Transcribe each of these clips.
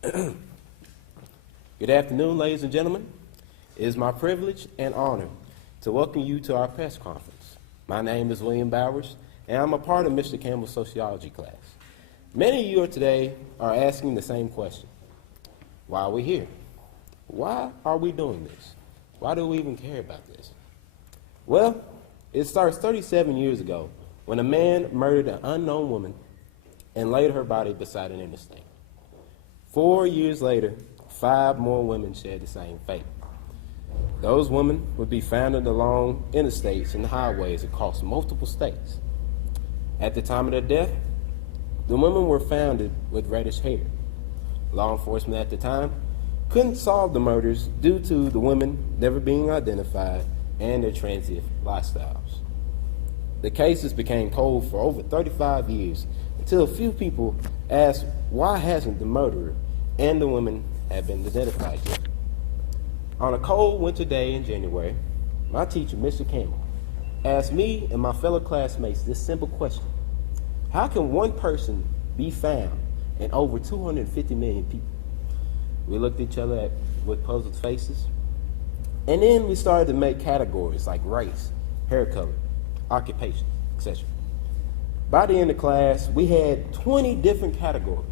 Good afternoon, ladies and gentlemen. It is my privilege and honor to welcome you to our press conference. My name is William Bowers, and I'm a part of Mr. Campbell's sociology class. Many of you today are asking the same question. Why are we here? Why are we doing this? Why do we even care about this? Well, it starts 37 years ago when a man murdered an unknown woman and laid her body beside an interstate. 4 years later, 5 more women shared the same fate. Those women would be found along interstates and highways across multiple states. At the time of their death, the women were found with reddish hair. Law enforcement at the time couldn't solve the murders due to the women never being identified and their transient lifestyles. The cases became cold for over 35 years until a few people asked, why hasn't the murderer and the women have been identified yet? On a cold winter day in January, my teacher, Mr. Campbell, asked me and my fellow classmates this simple question: how can one person be found in over 250 million people? We looked at each other with puzzled faces, and then we started to make categories like race, hair color, occupation, etc. By the end of class, we had 20 different categories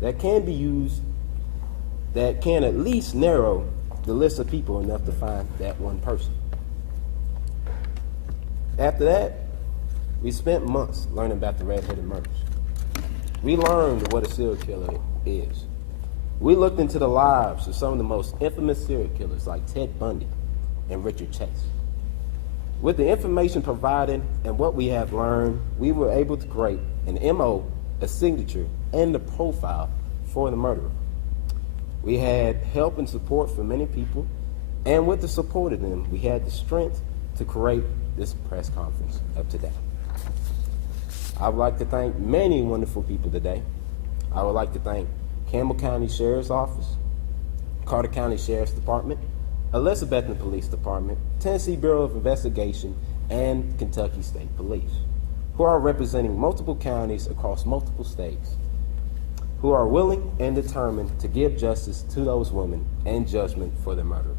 that can be used that can at least narrow the list of people enough to find that one person. After that, we spent months learning about the Redhead Murders. We learned what a serial killer is. We looked into the lives of some of the most infamous serial killers like Ted Bundy and Richard Chase. With the information provided and what we have learned, we were able to create an MO, a signature, and a profile for the murderer. We had help and support from many people, and with the support of them, we had the strength to create this press conference of today. I would like to thank many wonderful people today. I would like to thank Campbell County Sheriff's Office, Carter County Sheriff's Department, Elizabethton Police Department, Tennessee Bureau of Investigation, and Kentucky State Police, who are representing multiple counties across multiple states, who are willing and determined to give justice to those women and judgment for their murder.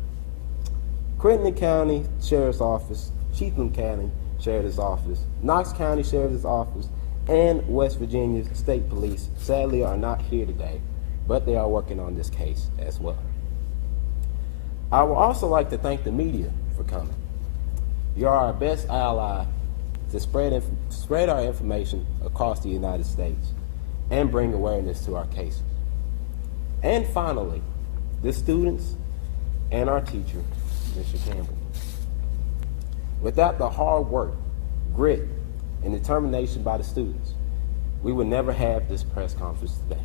Crittenden County Sheriff's Office, Cheatham County Sheriff's Office, Knox County Sheriff's Office, and West Virginia State Police sadly are not here today, but they are working on this case as well. I would also like to thank the media for coming. You are our best ally to spread our information across the United States and bring awareness to our cases. And finally, the students and our teacher, Mr. Campbell. Without the hard work, grit, and determination by the students, we would never have this press conference today.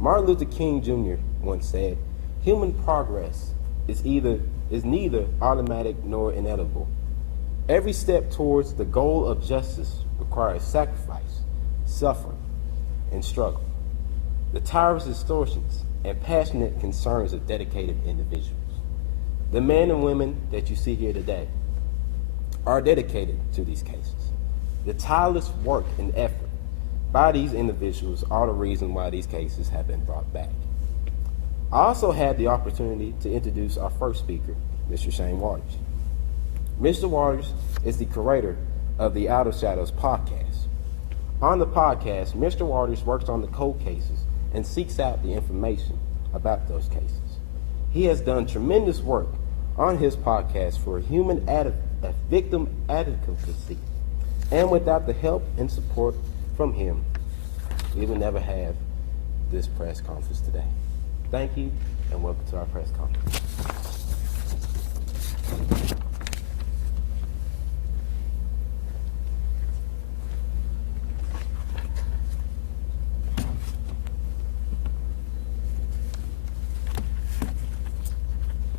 Martin Luther King Jr. once said, "Human progress is neither automatic nor inevitable. Every step towards the goal of justice requires sacrifice, suffering, and struggle. The tireless distortions and passionate concerns of dedicated individuals. The men and women that you see here today are dedicated to these cases. The tireless work and effort by these individuals are the reason why these cases have been brought back." I also had the opportunity to introduce our first speaker, Mr. Shane Waters. Mr. Waters is the curator of the Out of Shadows podcast. On the podcast, Mr. Waters works on the cold cases and seeks out the information about those cases. He has done tremendous work on his podcast for victim advocacy, and without the help and support from him, we would never have this press conference today. Thank you, and welcome to our press conference.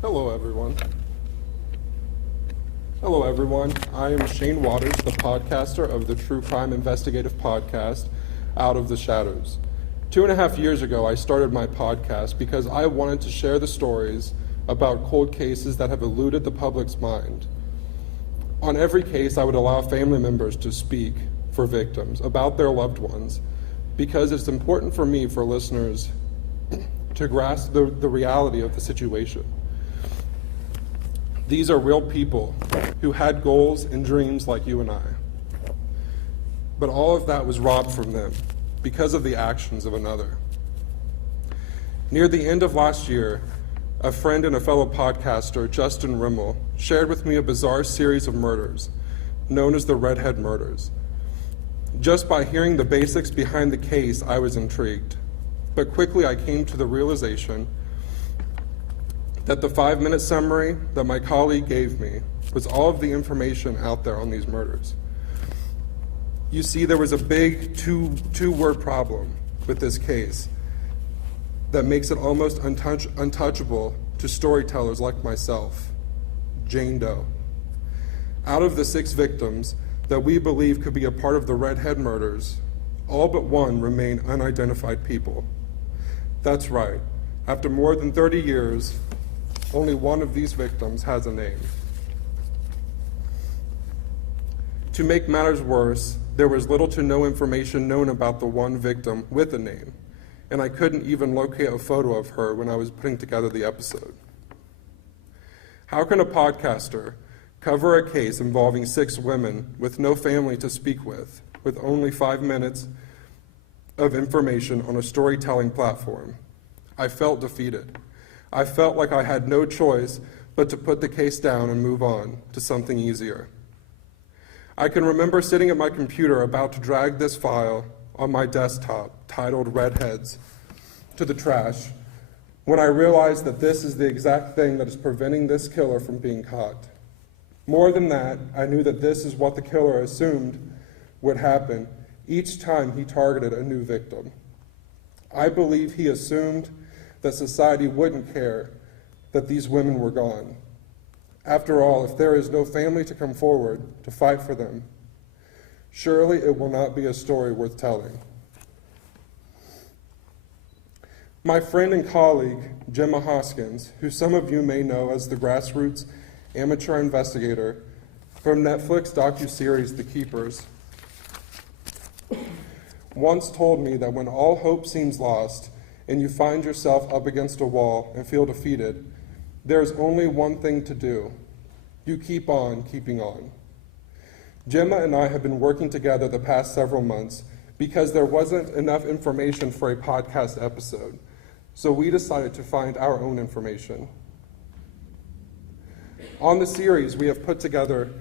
Hello, everyone. I am Shane Waters, the podcaster of the true crime investigative podcast, Out of the Shadows. 2.5 years ago, I started my podcast because I wanted to share the stories about cold cases that have eluded the public's mind. On every case, I would allow family members to speak for victims about their loved ones, because it's important for me, for listeners, to grasp the reality of the situation. These are real people who had goals and dreams like you and I. But all of that was robbed from them because of the actions of another. Near the end of last year, a friend and a fellow podcaster, Justin Rimmel, shared with me a bizarre series of murders known as the Redhead Murders. Just by hearing the basics behind the case, I was intrigued. But quickly I came to the realization that the 5-minute summary that my colleague gave me was all of the information out there on these murders. You see, there was a big two-word problem with this case that makes it almost untouchable to storytellers like myself: Jane Doe. Out of the 6 victims that we believe could be a part of the Redhead Murders, all but one remain unidentified people. That's right. After more than 30 years, only one of these victims has a name. To make matters worse, there was little to no information known about the one victim with a name, and I couldn't even locate a photo of her when I was putting together the episode. How can a podcaster cover a case involving 6 women with no family to speak with only 5 minutes of information on a storytelling platform? I felt defeated. I felt like I had no choice but to put the case down and move on to something easier. I can remember sitting at my computer about to drag this file on my desktop, titled Redheads, to the trash, when I realized that this is the exact thing that is preventing this killer from being caught. More than that, I knew that this is what the killer assumed would happen each time he targeted a new victim. I believe he assumed that society wouldn't care that these women were gone. After all, if there is no family to come forward to fight for them, surely it will not be a story worth telling. My friend and colleague, Gemma Hoskins, who some of you may know as the grassroots amateur investigator from Netflix docuseries The Keepers, once told me that when all hope seems lost and you find yourself up against a wall and feel defeated, there's only one thing to do. You keep on keeping on. Gemma and I have been working together the past several months because there wasn't enough information for a podcast episode, so we decided to find our own information. On the series, we have put together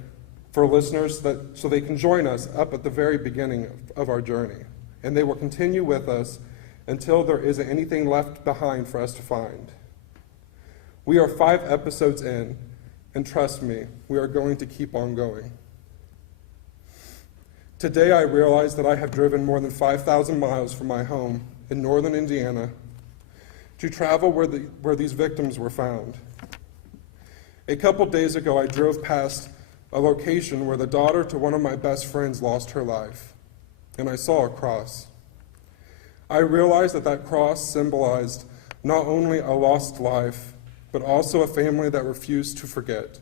for listeners so they can join us up at the very beginning of our journey, and they will continue with us until there isn't anything left behind for us to find. We are 5 episodes in, and trust me, we are going to keep on going. Today I realize that I have driven more than 5,000 miles from my home in northern Indiana to travel where these victims were found. A couple days ago, I drove past a location where the daughter to one of my best friends lost her life, and I saw a cross. I realized that cross symbolized not only a lost life, but also a family that refused to forget.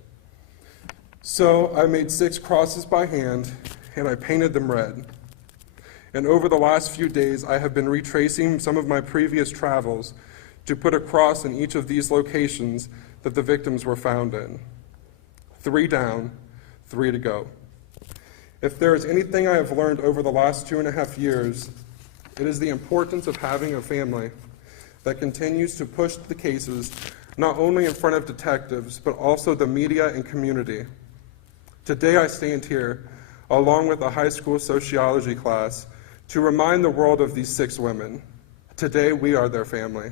So I made 6 crosses by hand, and I painted them red. And over the last few days, I have been retracing some of my previous travels to put a cross in each of these locations that the victims were found in. 3 down, 3 to go. If there is anything I have learned over the last 2.5 years, it is the importance of having a family that continues to push the cases not only in front of detectives, but also the media and community. Today I stand here, along with a high school sociology class, to remind the world of these 6 women. Today we are their family.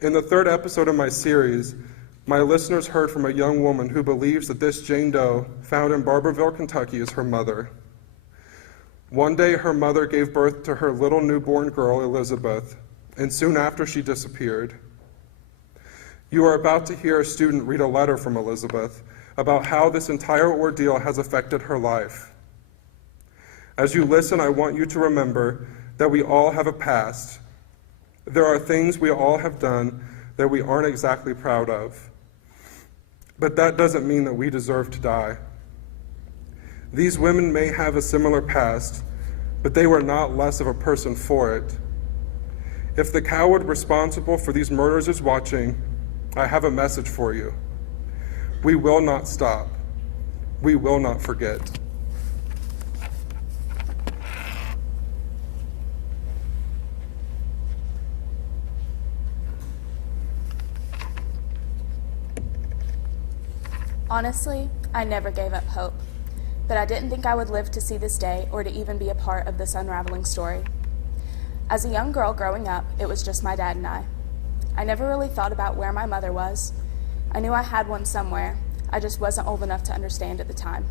In the 3rd episode of my series, my listeners heard from a young woman who believes that this Jane Doe, found in Barberville, Kentucky, is her mother. One day her mother gave birth to her little newborn girl, Elizabeth, and soon after she disappeared. You are about to hear a student read a letter from Elizabeth about how this entire ordeal has affected her life. As you listen, I want you to remember that we all have a past. There are things we all have done that we aren't exactly proud of. But that doesn't mean that we deserve to die. These women may have a similar past, but they were not less of a person for it. If the coward responsible for these murders is watching, I have a message for you. We will not stop. We will not forget. Honestly, I never gave up hope, but I didn't think I would live to see this day or to even be a part of this unraveling story. As a young girl growing up, it was just my dad and I. I never really thought about where my mother was. I knew I had one somewhere. I just wasn't old enough to understand at the time.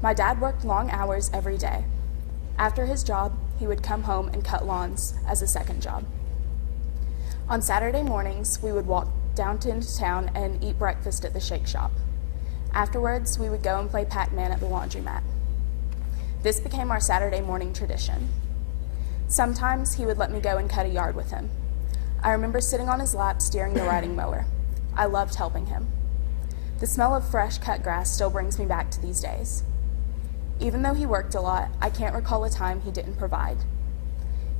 My dad worked long hours every day. After his job, he would come home and cut lawns as a second job. On Saturday mornings, we would walk down into town and eat breakfast at the shake shop. Afterwards, we would go and play Pac-Man at the laundromat. This became our Saturday morning tradition. Sometimes he would let me go and cut a yard with him. I remember sitting on his lap steering the riding mower. I loved helping him. The smell of fresh cut grass still brings me back to these days. Even though he worked a lot, I can't recall a time he didn't provide.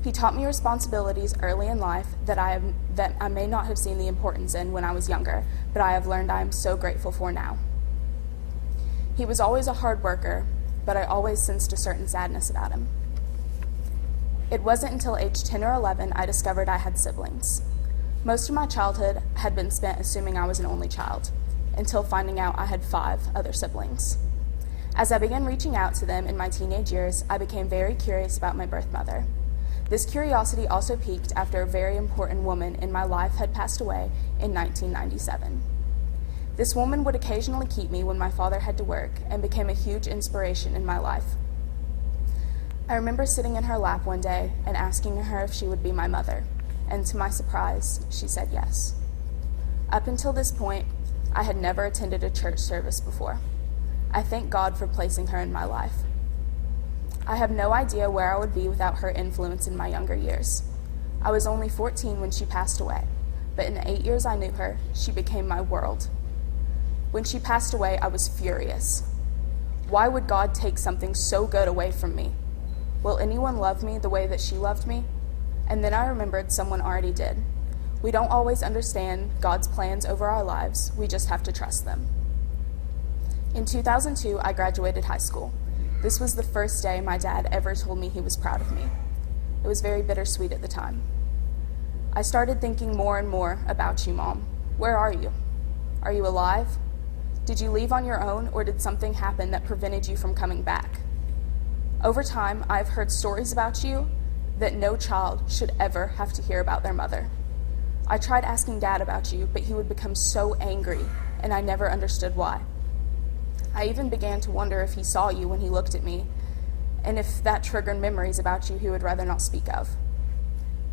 He taught me responsibilities early in life that I may not have seen the importance in when I was younger, but I have learned I am so grateful for now. He was always a hard worker, but I always sensed a certain sadness about him. It wasn't until age 10 or 11 I discovered I had siblings. Most of my childhood had been spent assuming I was an only child, until finding out I had 5 other siblings. As I began reaching out to them in my teenage years, I became very curious about my birth mother. This curiosity also peaked after a very important woman in my life had passed away in 1997. This woman would occasionally keep me when my father had to work and became a huge inspiration in my life. I remember sitting in her lap one day and asking her if she would be my mother, and to my surprise, she said yes. Up until this point, I had never attended a church service before. I thank God for placing her in my life. I have no idea where I would be without her influence in my younger years. I was only 14 when she passed away, but in the 8 years I knew her, she became my world. When she passed away, I was furious. Why would God take something so good away from me? Will anyone love me the way that she loved me? And then I remembered someone already did. We don't always understand God's plans over our lives. We just have to trust them. In 2002, I graduated high school. This was the first day my dad ever told me he was proud of me. It was very bittersweet at the time. I started thinking more and more about you, Mom. Where are you? Are you alive? Did you leave on your own, or did something happen that prevented you from coming back? Over time, I've heard stories about you that no child should ever have to hear about their mother. I tried asking Dad about you, but he would become so angry, and I never understood why. I even began to wonder if he saw you when he looked at me, and if that triggered memories about you he would rather not speak of.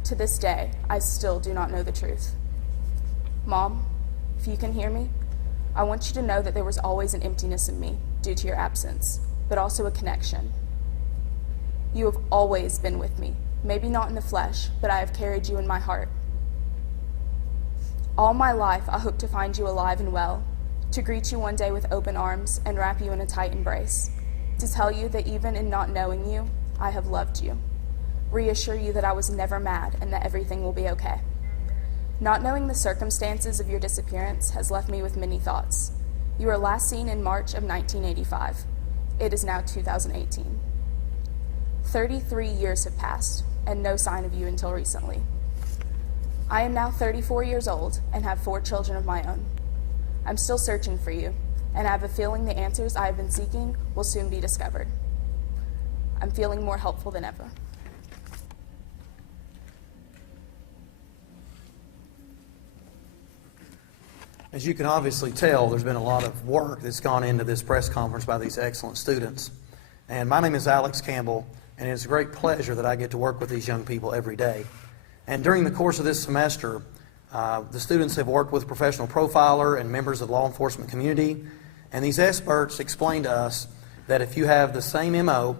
To this day, I still do not know the truth. Mom, if you can hear me, I want you to know that there was always an emptiness in me due to your absence, but also a connection. You have always been with me, maybe not in the flesh, but I have carried you in my heart. All my life, I hope to find you alive and well, to greet you one day with open arms and wrap you in a tight embrace, to tell you that even in not knowing you, I have loved you, reassure you that I was never mad and that everything will be okay. Not knowing the circumstances of your disappearance has left me with many thoughts. You were last seen in March of 1985. It is now 2018. 33 years have passed, and no sign of you until recently. I am now 34 years old and have 4 children of my own. I'm still searching for you, and I have a feeling the answers I have been seeking will soon be discovered. I'm feeling more helpful than ever. As you can obviously tell, there's been a lot of work that's gone into this press conference by these excellent students. And my name is Alex Campbell, and it's a great pleasure that I get to work with these young people every day. And during the course of this semester, the students have worked with a professional profiler and members of the law enforcement community, and these experts explain to us that if you have the same MO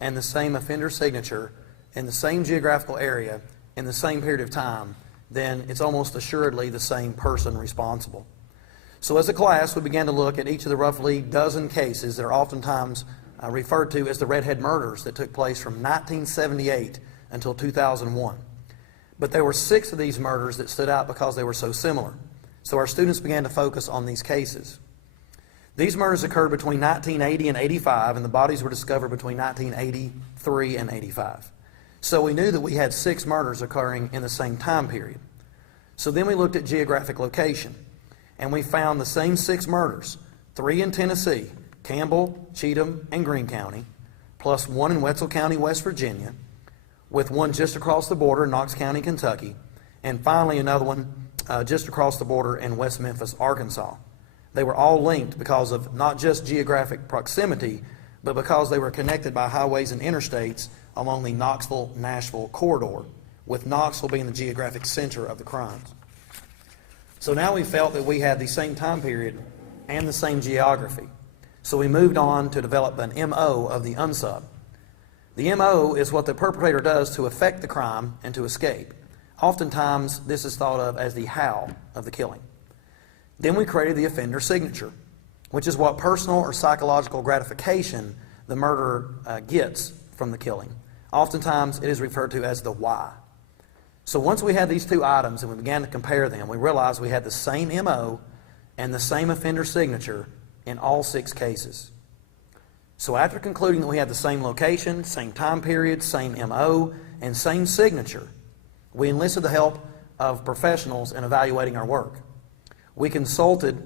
and the same offender signature in the same geographical area in the same period of time, then it's almost assuredly the same person responsible. So as a class, we began to look at each of the roughly dozen cases that are oftentimes referred to as the Redhead Murders that took place from 1978 until 2001. But there were 6 of these murders that stood out because they were so similar. So our students began to focus on these cases. These murders occurred between 1980 and 85, and the bodies were discovered between 1983 and 85. So we knew that we had 6 murders occurring in the same time period. So then we looked at geographic location, and we found the same 6 murders, 3 in Tennessee, Campbell, Cheatham, and Greene County, plus 1 in Wetzel County, West Virginia, with 1 just across the border in Knox County, Kentucky, and finally another one just across the border in West Memphis, Arkansas. They were all linked because of not just geographic proximity, but because they were connected by highways and interstates along the Knoxville-Nashville corridor, with Knoxville being the geographic center of the crimes. So now we felt that we had the same time period and the same geography. So we moved on to develop an MO of the unsub. The MO is what the perpetrator does to effect the crime and to escape. Oftentimes, this is thought of as the how of the killing. Then we created the offender signature, which is what personal or psychological gratification the murderer gets from the killing. Oftentimes, it is referred to as the why. So once we had these 2 items and we began to compare them, we realized we had the same MO and the same offender signature in all 6 cases. So after concluding that we had the same location, same time period, same MO, and same signature, we enlisted the help of professionals in evaluating our work. We consulted,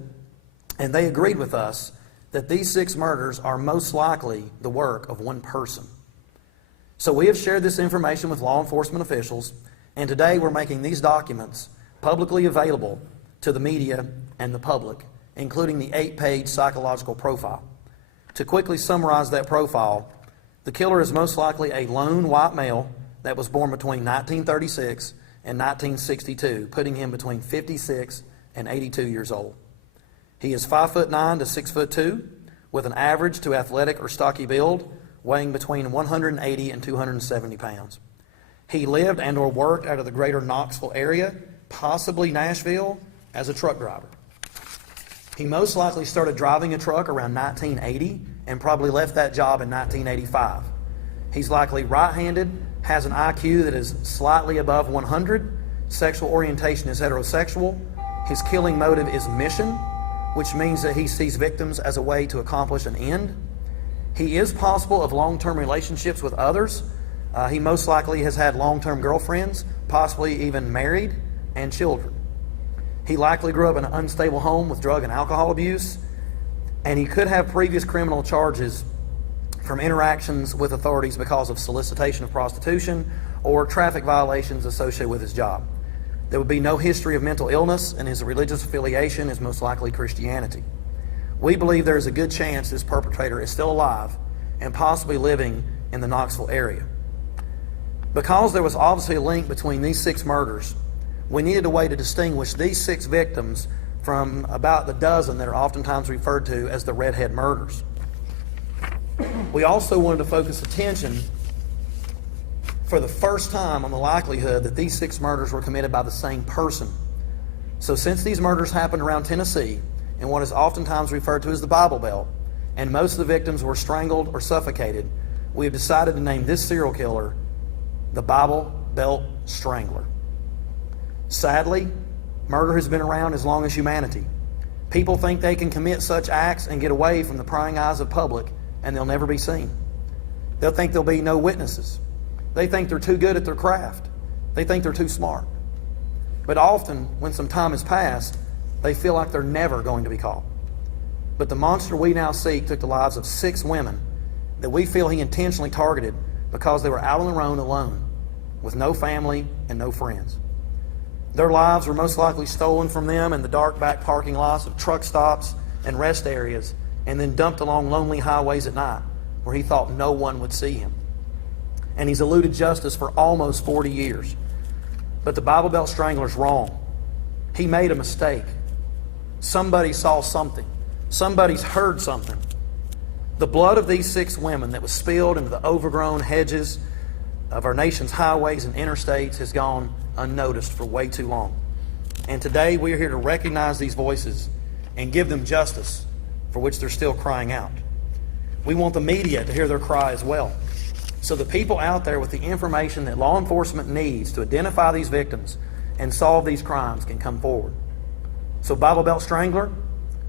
and they agreed with us that these 6 murders are most likely the work of one person. So we have shared this information with law enforcement officials, and today we're making these documents publicly available to the media and the public, including the 8-page psychological profile. To quickly summarize that profile, the killer is most likely a lone white male that was born between 1936 and 1962, putting him between 56 and 82 years old. He is 5'9" to 6'2", with an average to athletic or stocky build, weighing between 180 and 270 pounds. He lived and or worked out of the greater Knoxville area, possibly Nashville, as a truck driver. He most likely started driving a truck around 1980 and probably left that job in 1985. He's likely right-handed, has an IQ that is slightly above 100, sexual orientation is heterosexual, his killing motive is mission, which means that he sees victims as a way to accomplish an end. He is possible of long-term relationships with others. He most likely has had long-term girlfriends, possibly even married, and children. He likely grew up in an unstable home with drug and alcohol abuse, and he could have previous criminal charges from interactions with authorities because of solicitation of prostitution or traffic violations associated with his job. There would be no history of mental illness, and his religious affiliation is most likely Christianity. We believe there is a good chance this perpetrator is still alive and possibly living in the Knoxville area. Because there was obviously a link between these 6 murders, we needed a way to distinguish these 6 victims from about the dozen that are oftentimes referred to as the Redhead Murders. We also wanted to focus attention for the first time on the likelihood that these 6 murders were committed by the same person. So since these murders happened around Tennessee, in what is oftentimes referred to as the Bible Belt, and most of the victims were strangled or suffocated, we have decided to name this serial killer the Bible Belt Strangler. Sadly, murder has been around as long as humanity. People think they can commit such acts and get away from the prying eyes of public, and they'll never be seen. They'll think there'll be no witnesses. They think they're too good at their craft. They think they're too smart. But often, when some time has passed, they feel like they're never going to be caught. But the monster we now seek took the lives of 6 women that we feel he intentionally targeted because they were out on their own alone, with no family and no friends. Their lives were most likely stolen from them in the dark back parking lots of truck stops and rest areas, and then dumped along lonely highways at night where he thought no one would see him. And he's eluded justice for almost 40 years. But the Bible Belt Strangler's wrong. He made a mistake. Somebody saw something. Somebody's heard something. The blood of these 6 women that was spilled into the overgrown hedges of our nation's highways and interstates has gone unnoticed for way too long. And today we are here to recognize these voices and give them justice for which they're still crying out. We want the media to hear their cry as well. so the people out there with the information that law enforcement needs to identify these victims and solve these crimes can come forward. So Bible Belt Strangler,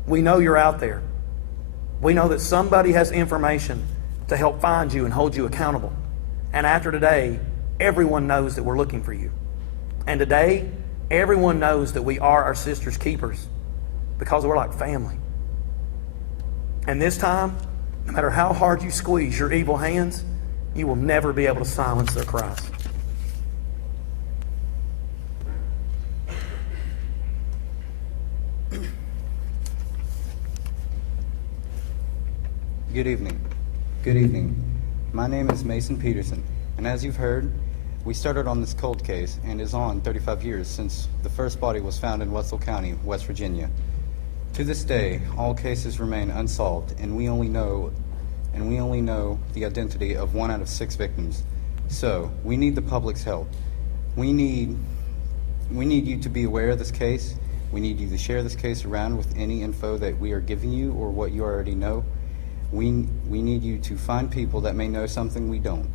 we know you're out there. We know that somebody has information to help find you and hold you accountable. And after today, everyone knows that we're looking for you. And today, everyone knows that we are our sister's keepers because we're like family. And this time, no matter how hard you squeeze your evil hands, you will never be able to silence their cries. Good evening. Good evening. My name is Mason Peterson, and as you've heard, we started on this cold case and is on 35 years since the first body was found in Wetzel County, West Virginia. To this day, all cases remain unsolved, and we only know the identity of 1 out of 6 victims. So, we need the public's help. We need you to be aware of this case. We need you to share this case around with any info that we are giving you or what you already know. We need you to find people that may know something we don't.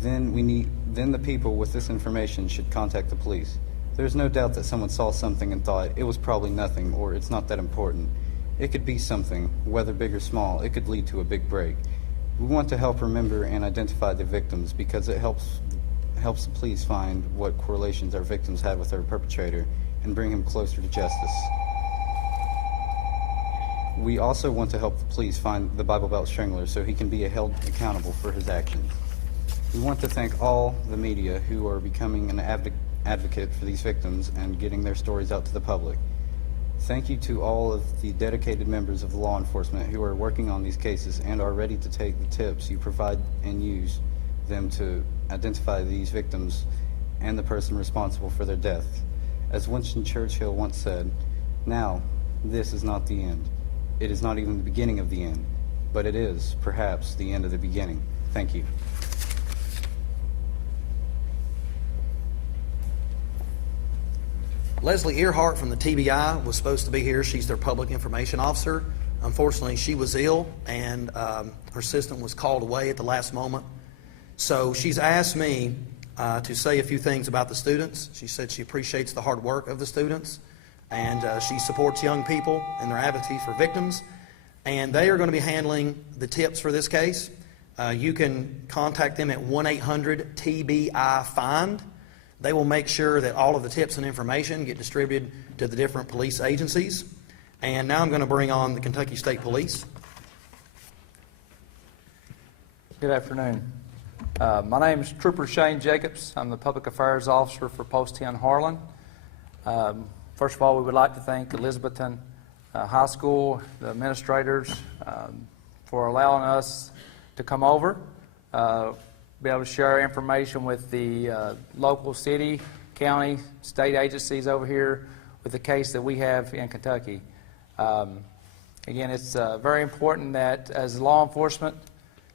Then the people with this information should contact the police. There's no doubt that someone saw something and thought it was probably nothing or it's not that important. It could be something, whether big or small. It could lead to a big break. We want to help remember and identify the victims because it helps the police find what correlations our victims had with their perpetrator and bring him closer to justice. We also want to help the police find the Bible Belt Strangler so he can be held accountable for his actions. We want to thank all the media who are becoming an advocate for these victims and getting their stories out to the public. Thank you to all of the dedicated members of the law enforcement who are working on these cases and are ready to take the tips you provide and use them to identify these victims and the person responsible for their death. As Winston Churchill once said, "Now, this is not the end. It is not even the beginning of the end, but it is, perhaps, the end of the beginning." Thank you. Leslie Earhart from the TBI was supposed to be here. She's their public information officer. Unfortunately, she was ill, and her assistant was called away at the last moment. So she's asked me to say a few things about the students. She said she appreciates the hard work of the students, and she supports young people in their advocacy for victims. And they are going to be handling the tips for this case. You can contact them at 1-800-TBI-FIND. They will make sure that all of the tips and information get distributed to the different police agencies. And now I'm going to bring on the Kentucky State Police. Good afternoon. My name is Trooper Shane Jacobs. I'm the Public Affairs Officer for Post 10 Harlan. First of all, we would like to thank Elizabethton High School, the administrators, for allowing us to come over, be able to share information with the local city, county, state agencies over here with the case that we have in Kentucky. Again, it's very important that as law enforcement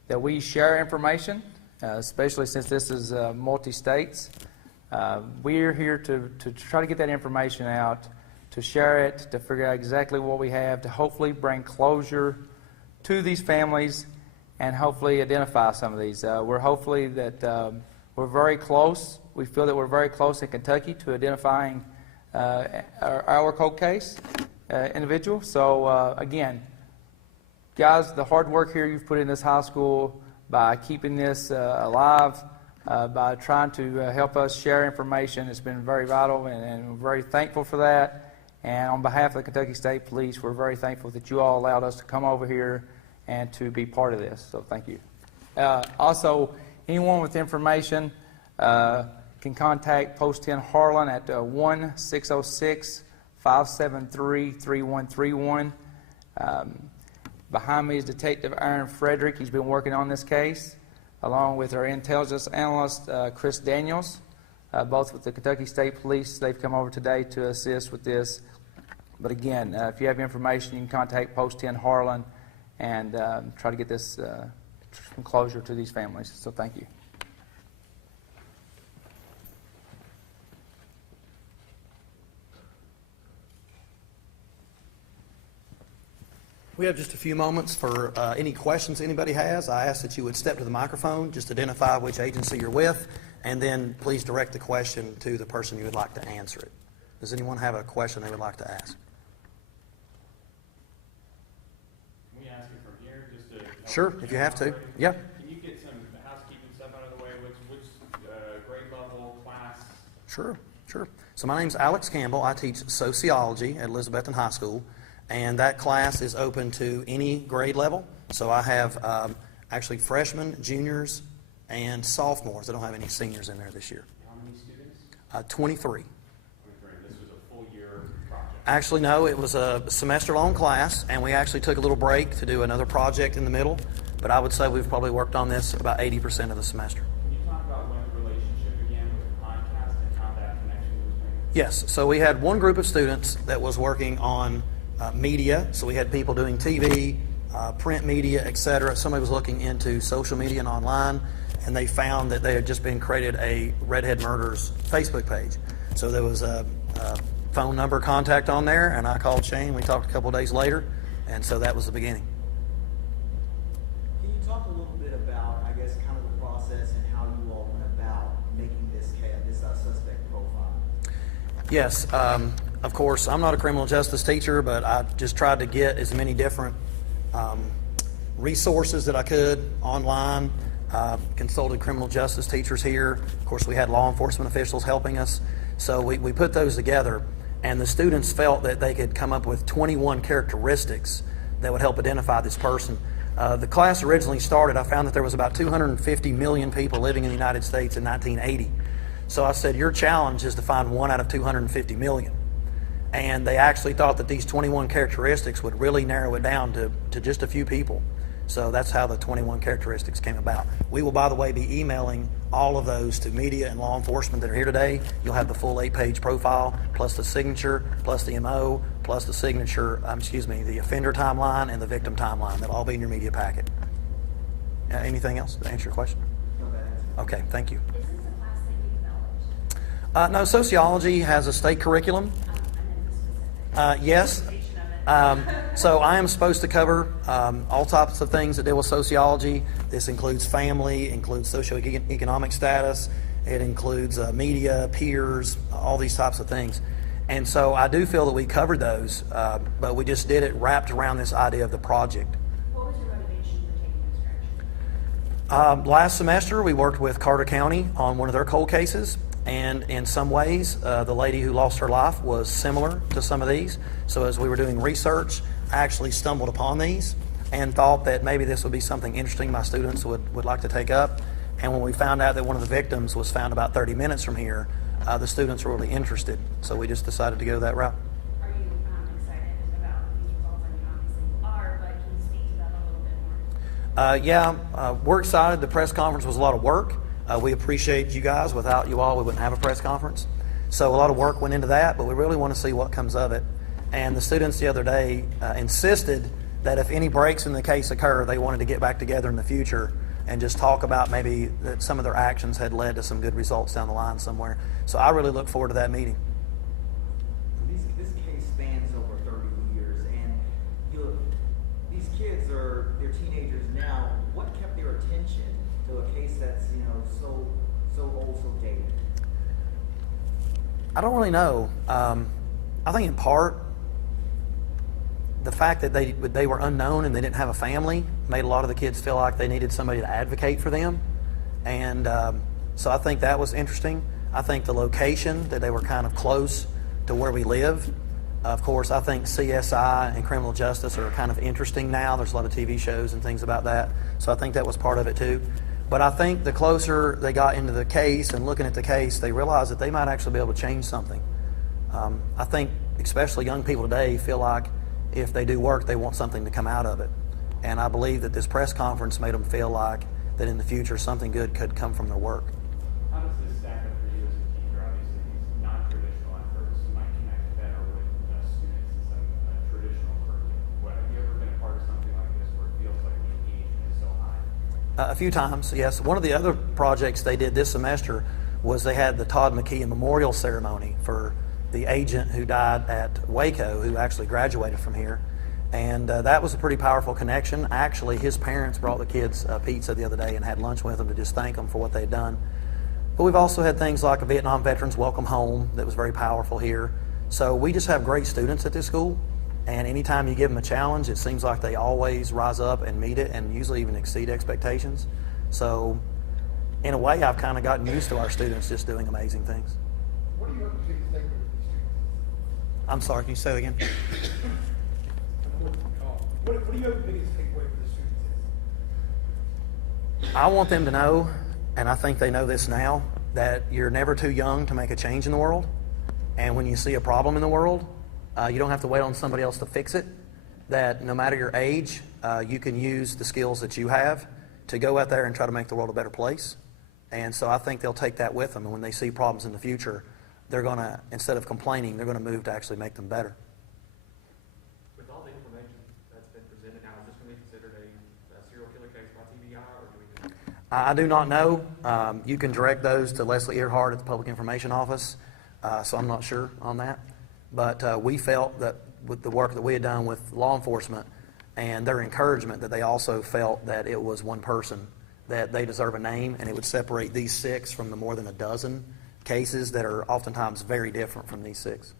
that we share information, especially since this is multi-states. We're here to try to get that information out, to share it, to figure out exactly what we have, to hopefully bring closure to these families and hopefully identify some of these. We're hopefully that we're very close. We feel that we're very close in Kentucky to identifying our cold case individual. So again, guys, the hard work here you've put in this high school by keeping this alive, by trying to help us share information, has been very vital, and we're very thankful for that. And on behalf of the Kentucky State Police, we're very thankful that you all allowed us to come over here and to be part of this. So thank you. Also, anyone with information can contact Post 10 Harlan at 1-606-573-3131. Behind me is Detective Aaron Frederick. He's been working on this case, along with our intelligence analyst, Chris Daniels, both with the Kentucky State Police. They've come over today to assist with this. But again, if you have information, you can contact Post 10 Harlan and try to get this some closure to these families. So thank you. We have just a few moments for any questions anybody has. I ask that you would step to the microphone, just identify which agency you're with, and then please direct the question to the person you would like to answer it. Does anyone have a question they would like to ask? Can we ask it from here, just to help Sure, if you have to. Yeah. Can you get some housekeeping stuff out of the way? Which grade level, class? Sure. So my name's Alex Campbell. I teach sociology at Elizabethton High School, and that class is open to any grade level. So I have actually freshmen, juniors, and sophomores. I don't have any seniors in there this year. How many students? 23. This was a full year project. Actually, no, it was a semester-long class, and we actually took a little break to do another project in the middle. But I would say we've probably worked on this about 80% of the semester. Can you talk about when the relationship began with the podcast and how that connection was made? Yes, so we had one group of students that was working on media. So we had people doing TV, print media, etc. Somebody was looking into social media and online, and they found that they had just been created a Redhead Murders Facebook page. So there was a phone number contact on there, and I called Shane. We talked a couple days later, and so that was the beginning. Can you talk a little bit about, I guess, kind of the process and how you all went about making this suspect profile? Yes, of course, I'm not a criminal justice teacher, but I just tried to get as many different resources that I could online. Consulted criminal justice teachers here. Of course, we had law enforcement officials helping us. So we put those together, and the students felt that they could come up with 21 characteristics that would help identify this person. The class originally started, I found that there was about 250 million people living in the United States in 1980. So I said, your challenge is to find 1 out of 250 million. And they actually thought that these 21 characteristics would really narrow it down to just a few people. So that's how the 21 characteristics came about. We will, by the way, be emailing all of those to media and law enforcement that are here today. You'll have the full 8-page profile, plus the signature, plus the MO, plus the signature, the offender timeline and the victim timeline. That'll all be in your media packet. Anything else to answer your question? Okay, thank you. Is this a class that you developed? No, sociology has a state curriculum. Yes. So I am supposed to cover all types of things that deal with sociology. This includes family, includes socioeconomic status, it includes media, peers, all these types of things. And so I do feel that we covered those, but we just did it wrapped around this idea of the project. What was your motivation for taking this direction? Last semester, we worked with Carter County on one of their cold cases. And in some ways, the lady who lost her life was similar to some of these. So as we were doing research, I actually stumbled upon these and thought that maybe this would be something interesting my students would like to take up. And when we found out that one of the victims was found about 30 minutes from here, the students were really interested. So we just decided to go that route. Are you excited about these results? I mean, obviously you are, but can you speak to them a little bit more? We're excited. The press conference was a lot of work. We appreciate you guys. Without you all, we wouldn't have a press conference. So a lot of work went into that, but we really want to see what comes of it. And the students the other day insisted that if any breaks in the case occur, they wanted to get back together in the future and just talk about maybe that some of their actions had led to some good results down the line somewhere. So I really look forward to that meeting. This case spans over 30 years, and these kids they're teenagers now. What kept their attention to a case that's so old, so dated? I don't really know. I think in part the fact that they were unknown and they didn't have a family made a lot of the kids feel like they needed somebody to advocate for them, and so I think that was interesting. I think the location, that they were kind of close to where we live. Of course, I think CSI and criminal justice are kind of interesting now. There's a lot of TV shows and things about that, so I think that was part of it too. But I think the closer they got into the case and looking at the case, they realized that they might actually be able to change something. I think especially young people today feel like if they do work, they want something to come out of it. And I believe that this press conference made them feel like that in the future something good could come from their work. How does this stack up for you as a teacher? Obviously, these non-traditional efforts might connect better with students in some traditional curriculum. Have you ever been a part of something like this where it feels like the engagement is so high? A few times, yes. One of the other projects they did this semester was they had the Todd McKee Memorial Ceremony for the agent who died at Waco, who actually graduated from here. And that was a pretty powerful connection. Actually, his parents brought the kids pizza the other day and had lunch with them to just thank them for what they had done. But we've also had things like a Vietnam Veterans Welcome Home that was very powerful here. So we just have great students at this school, and anytime you give them a challenge, it seems like they always rise up and meet it and usually even exceed expectations. So in a way, I've kind of gotten used to our students just doing amazing things. What do you hope the biggest takeaway for the students? I'm sorry, can you say that again? What do you hope the biggest takeaway for the students is? I want them to know, and I think they know this now, that you're never too young to make a change in the world. And when you see a problem in the world, you don't have to wait on somebody else to fix it. That no matter your age, you can use the skills that you have to go out there and try to make the world a better place. And so I think they'll take that with them. And when they see problems in the future, they're going to, instead of complaining, they're going to move to actually make them better. With all the information that's been presented now, is this going to be considered a serial killer case by TBI, or do we? I do not know. You can direct those to Leslie Earhart at the Public Information Office, so I'm not sure on that. But we felt that with the work that we had done with law enforcement and their encouragement, that they also felt that it was one person, that they deserve a name, and it would separate these 6 from the more than a dozen cases that are oftentimes very different from these 6.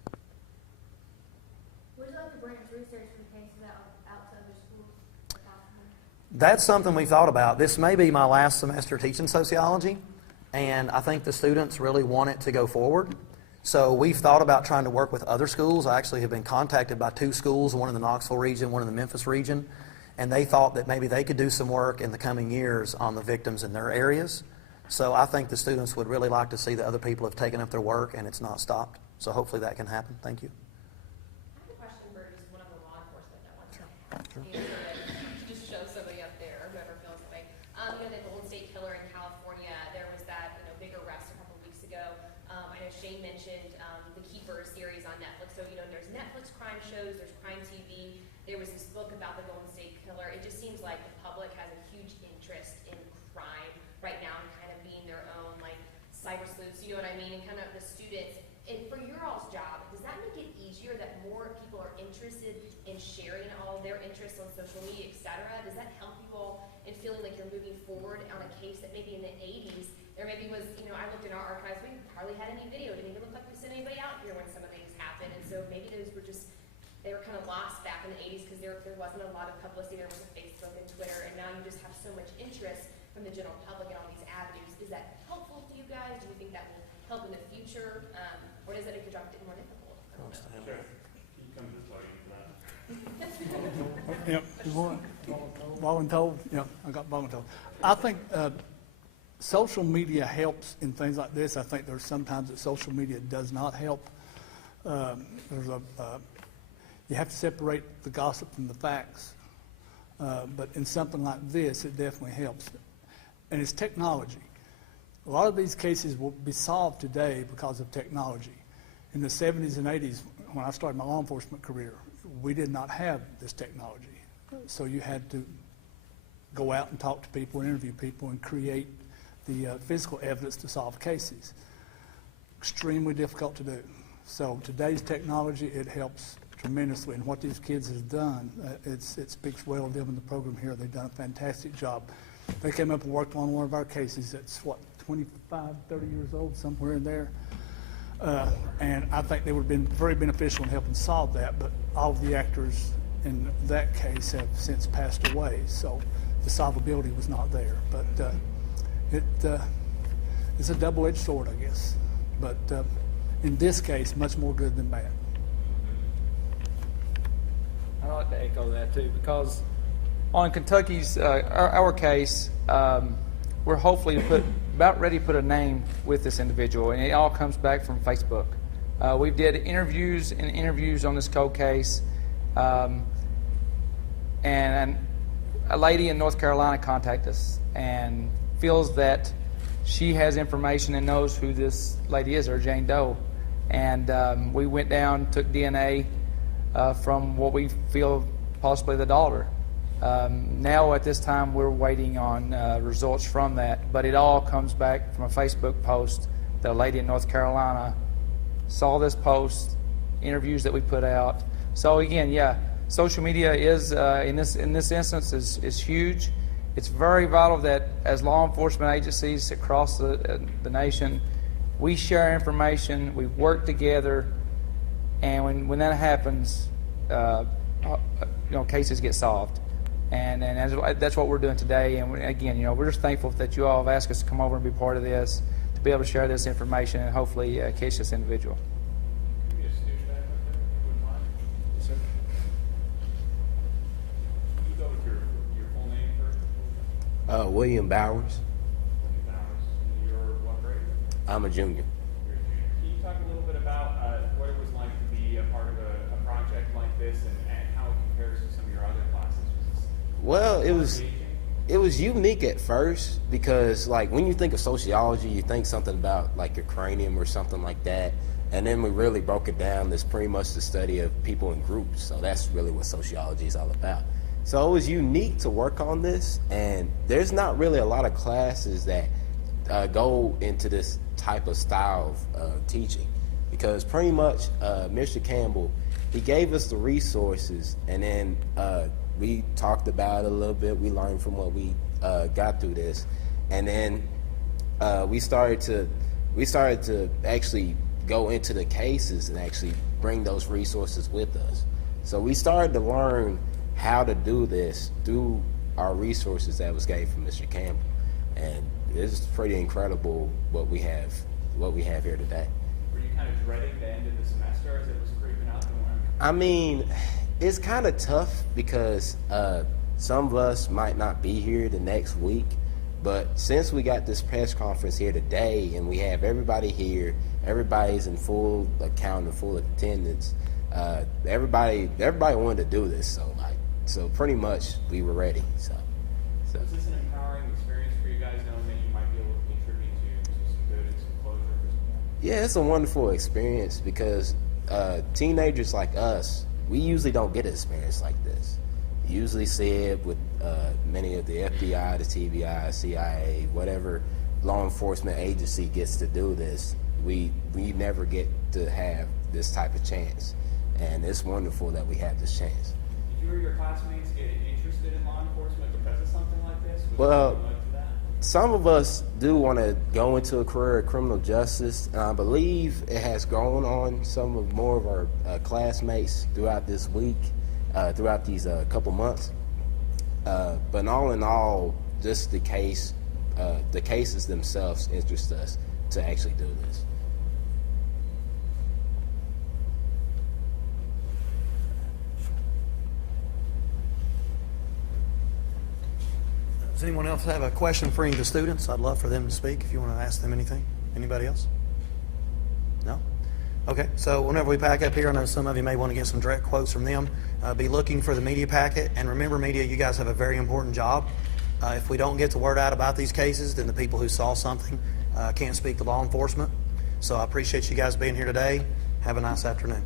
Would you like to branch research from cases out to other schools, if possible? That's something we thought about. This may be my last semester teaching sociology, and I think the students really want it to go forward. So we've thought about trying to work with other schools. I actually have been contacted by 2 schools, one in the Knoxville region, one in the Memphis region, and they thought that maybe they could do some work in the coming years on the victims in their areas. So I think the students would really like to see that other people have taken up their work and it's not stopped. So hopefully that can happen. Thank you. I have a question for just one of the law enforcement that wants to answer it. Just show somebody up there, or whoever feels that way. The Golden State Killer in California, there was that big arrest a couple of weeks ago. I know Shane mentioned the Keeper series on Netflix. So there's Netflix crime shows, there's crime TV. There was this book about the Golden State Killer. It just seems like the public has a huge interest in crime right now and kind of being their own cyber sleuths. You know what I mean? And kind of the students. And for your all's job, does that make it easier that more people are interested in sharing all of their interests on social media, et cetera? Does that help you all in feeling like you're moving forward on a case that maybe in the 80s, there maybe was, I looked in our archives, we hardly had any video. It didn't even look like we sent anybody out here when some of things happened. And so maybe those were just, they were kind of lost back in the 80s because there wasn't a lot of publicity. There wasn't Facebook and Twitter. And now you just have so much interest from the general public in all these avenues. Is that helpful to you guys? Do you think that will help in the future? Or does it make the job more difficult? I don't know. Sure. Can you come this way? Yep, voluntold. Yeah, I got voluntold. I think social media helps in things like this. I think there's sometimes that social media does not help. You have to separate the gossip from the facts. But in something like this, it definitely helps. And it's technology. A lot of these cases will be solved today because of technology. In the 70s and 80s, when I started my law enforcement career, we did not have this technology. So you had to go out and talk to people, interview people, and create the physical evidence to solve cases. Extremely difficult to do. So today's technology, it helps tremendously. And what these kids have done, it speaks well of them in the program here. They've done a fantastic job. They came up and worked on one of our cases that's, 25, 30 years old, somewhere in there. And I think they would have been very beneficial in helping solve that, but all of the actors in that case have since passed away, so the solvability was not there. But it's a double-edged sword, I guess. But in this case, much more good than bad. I'd like to echo that too, because on Kentucky's our case, we're hopefully about ready to put a name with this individual, and it all comes back from Facebook. We did interviews on this cold case, and a lady in North Carolina contacted us and feels that she has information and knows who this lady is, or Jane Doe. And we went down, took DNA from what we feel possibly the daughter. Now at this time we're waiting on results from that, but it all comes back from a Facebook post. The lady in North Carolina saw this post, interviews that we put out. So again, yeah, social media is, in this instance, is huge. It's very vital that as law enforcement agencies across the nation, we share information, we work together, and when that happens, cases get solved. And that's what we're doing today. And again, we're just thankful that you all have asked us to come over and be part of this, to be able to share this information and hopefully catch this individual. William Bowers. You're what grade? I'm a junior. Can you talk a little bit about what it was like to be a part of a project like this and how it compares to some of your other classes? Well, it was unique at first because, like, when you think of sociology, you think something about like your cranium or something like that, and then we really broke it down. It's pretty much the study of people in groups, so that's really what sociology is all about. So it was unique to work on this, and there's not really a lot of classes that go into this type of style of teaching, because pretty much Mr. Campbell, he gave us the resources, and then we talked about it a little bit. We learned from what we got through this, and then we started to actually go into the cases and actually bring those resources with us. So we started to learn how to do this through our resources that was gave from Mr. Campbell, and it's pretty incredible what we have here today. Were you kind of dreading the end of the semester as it was creeping out? I mean, it's kind of tough because some of us might not be here the next week, but since we got this press conference here today and we have everybody here, everybody's in full account and full attendance, everybody wanted to do this, so pretty much we were ready. So. Is this an empowering experience for you guys, knowing that you might be able to contribute to some good and some closure for some people? Yeah, it's a wonderful experience because teenagers like us, we usually don't get an experience like this. You usually see it with many of the FBI, the TBI, CIA, whatever law enforcement agency gets to do this. We never get to have this type of chance, and it's wonderful that we have this chance. Did you or your classmates get interested in law enforcement because of something like this? Well, some of us do want to go into a career of criminal justice, and I believe it has grown on some of more of our classmates throughout this week, throughout these couple months. But all in all, just the cases themselves interest us to actually do this. Does anyone else have a question for any of the students? I'd love for them to speak if you want to ask them anything. Anybody else? No? Okay, so whenever we pack up here, I know some of you may want to get some direct quotes from them. Be looking for the media packet. And remember, media, you guys have a very important job. If we don't get the word out about these cases, then the people who saw something can't speak to law enforcement. So I appreciate you guys being here today. Have a nice afternoon.